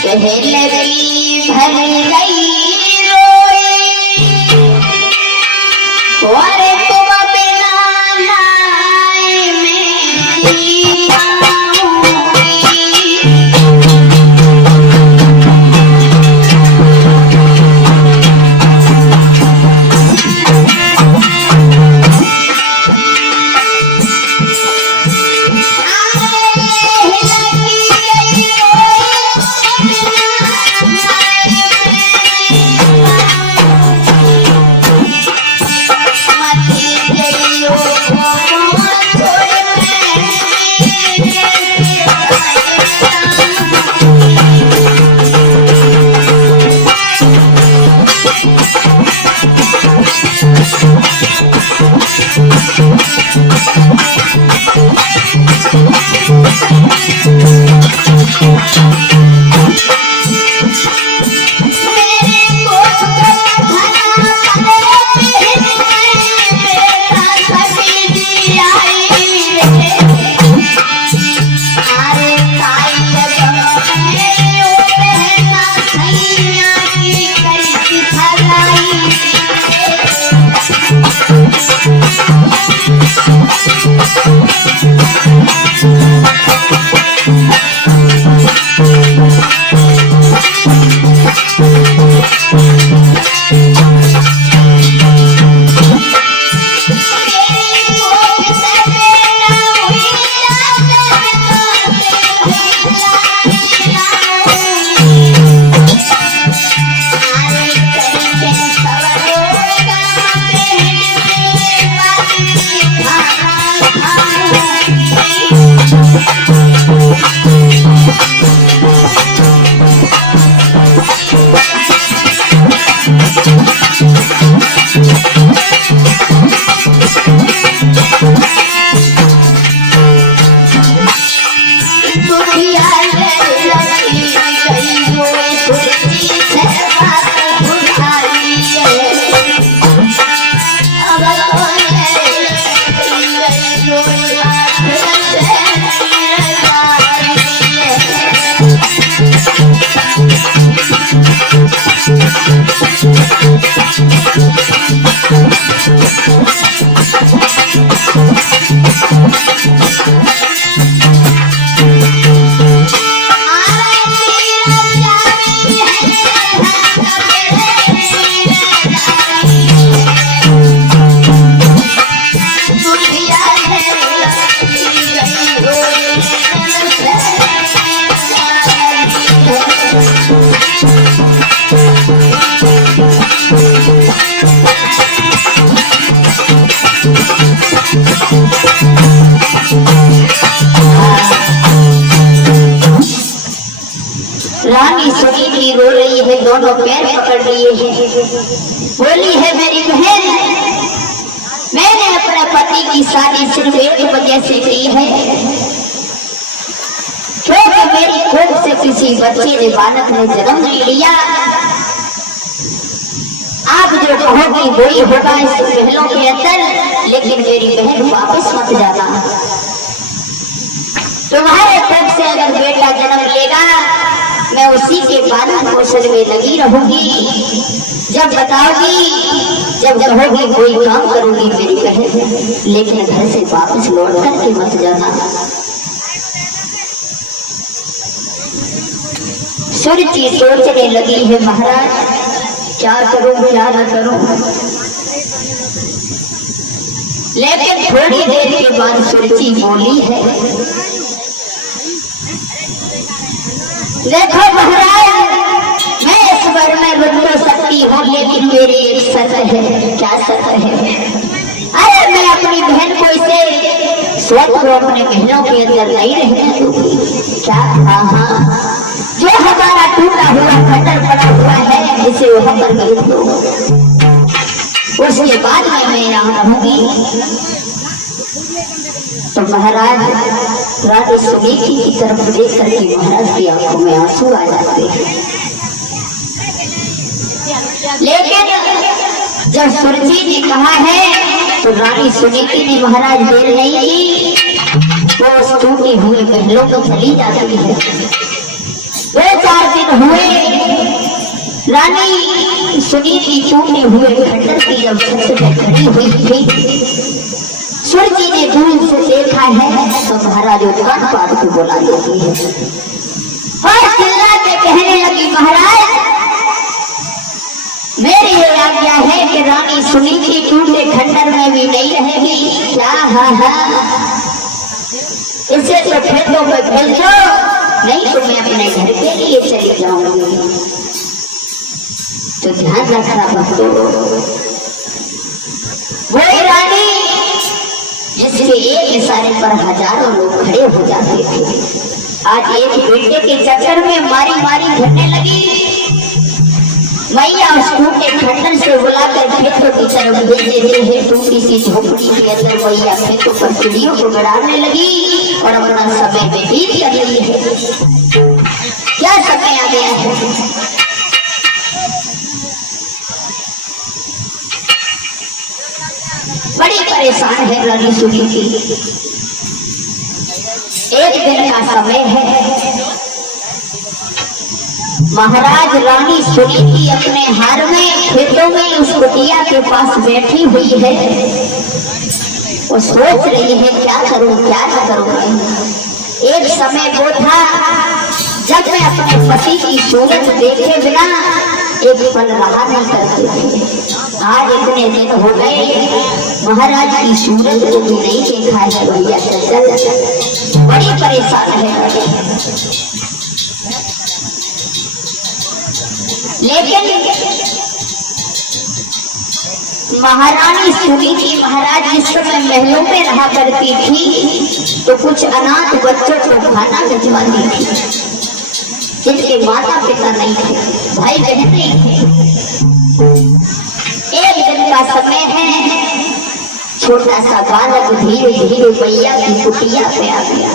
Pahlavi भर गई रोए और तुम बिना लाए मैं रानी सुनीति रो रही है, दोनों पैर पकड़ लिए हैं, बोली है मेरी बहन, मैंने अपने पति की शादी सिर्फ एक वजह से की है, क्योंकि मेरी कोख से किसी बच्चे ने बालक ने जन्म नहीं लिया। आप जो कहोगी वही होगा इस महलों के अंदर, लेकिन मेरी बहन वापस मत जाना। तुम्हारे कोख से अगर बेटा जन्म लेगा मैं उसी के पालन पोषण में लगी रहूंगी। जब बताओगी, जब कहोगी कोई काम करूंगी मेरी बहन, लेकिन घर से वापस लौट करके मत जाना। सुरची सोचने लगी है महाराज, क्या करूं क्या न करूं, लेकिन थोड़ी देर के बाद सुरची बोली है, देखो महाराज, मैं इस बार में रुक तो सकती हूँ, लेकिन मेरी एक शर्त है। क्या शर्त है? अरे मैं अपनी बहन को इसे स्वत को अपने बहनों के अंदर नहीं रहने दूंगी। क्या? हाँ, जो हमारा टूटा हुआ खंडर पड़ा हुआ है इसे वहां पर भेज दो, उसके बाद में मैं यहाँ रहूंगी। तो महाराज रानी सुनीति की तरफ देख करके महाराज की आंखों में आंसू आ जाते हैं, लेकिन जब सुरजी ने कहा है तो रानी सुनीति ने महाराज देर नहीं की, वो उस टूटे हुए महलों में चली जाती है। 2-4 दिन रानी सुनीति टूटे हुए खंडर की जब छत में खड़ी हुई थी, सूर्य जी ने दूर से देखा है तो महाराज उत्तान पाद को बुला लेती है और चिल्ला के कहने लगी, महाराज मेरी ये आज्ञा है कि रानी सुनीति टूटे खंडर में भी नहीं रहेगी। क्या? इसे तो खेतों में भेज दो, नहीं तो मैं अपने घर के लिए चली जाऊंगी। तो ध्यान रखना भक्तों, वही रानी जिसके एक इशारे पर हजारों लोग खड़े हो जाते थे, आज एक बेटे के चक्कर में मारी मारी घटने लगी। मैया उस टूटे खंडर से बुलाकर खेतों की तरफ भेज देते हैं। टूटी सी झोपड़ी के अंदर मैया खेतों पर चिड़ियों को गड़ाने लगी और अपना समय व्यतीत कर रही है। क्या समय आ गया है? बड़ी परेशान है रानी सुनीति। एक दिन का समय है, महाराज रानी सुनीति अपने हार में खेतों में उस कुटिया के पास बैठी हुई है। वो सोच रही है क्या करूं क्या न करूं। एक समय वो था जब मैं अपने पति की सूरत देखे बिना एक पल रहा नहीं करती थी। आज इतने दिन हो गए महाराज की सूरत को भी नहीं देखा है। भैया चल बड़ी परेशान है। लेकिन महारानी सुनीति महाराज जिस समय महलों में रहा करती थी तो कुछ अनाथ बच्चों को खाना भिजवाती थी, जिनके माता पिता नहीं थे, भाई बहन नहीं थे। एक दिन का समय है, छोटा सा बालक धीरे धीरे मैया की कुटिया पे आ गया।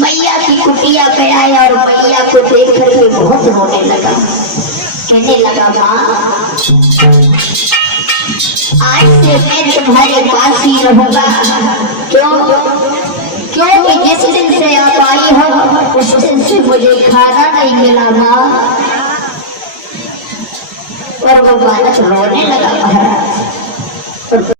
मैया की कुटिया पे आया और मैया को देख करके बहुत रोने लगा। कहने लगा, माँ आज से मैं तुम्हारे पास ही रहूंगा। क्योंकि जिस दिन से आप आई हो उस दिन से मुझे खाना नहीं मिला माँ। और वो बालक रोने लगा।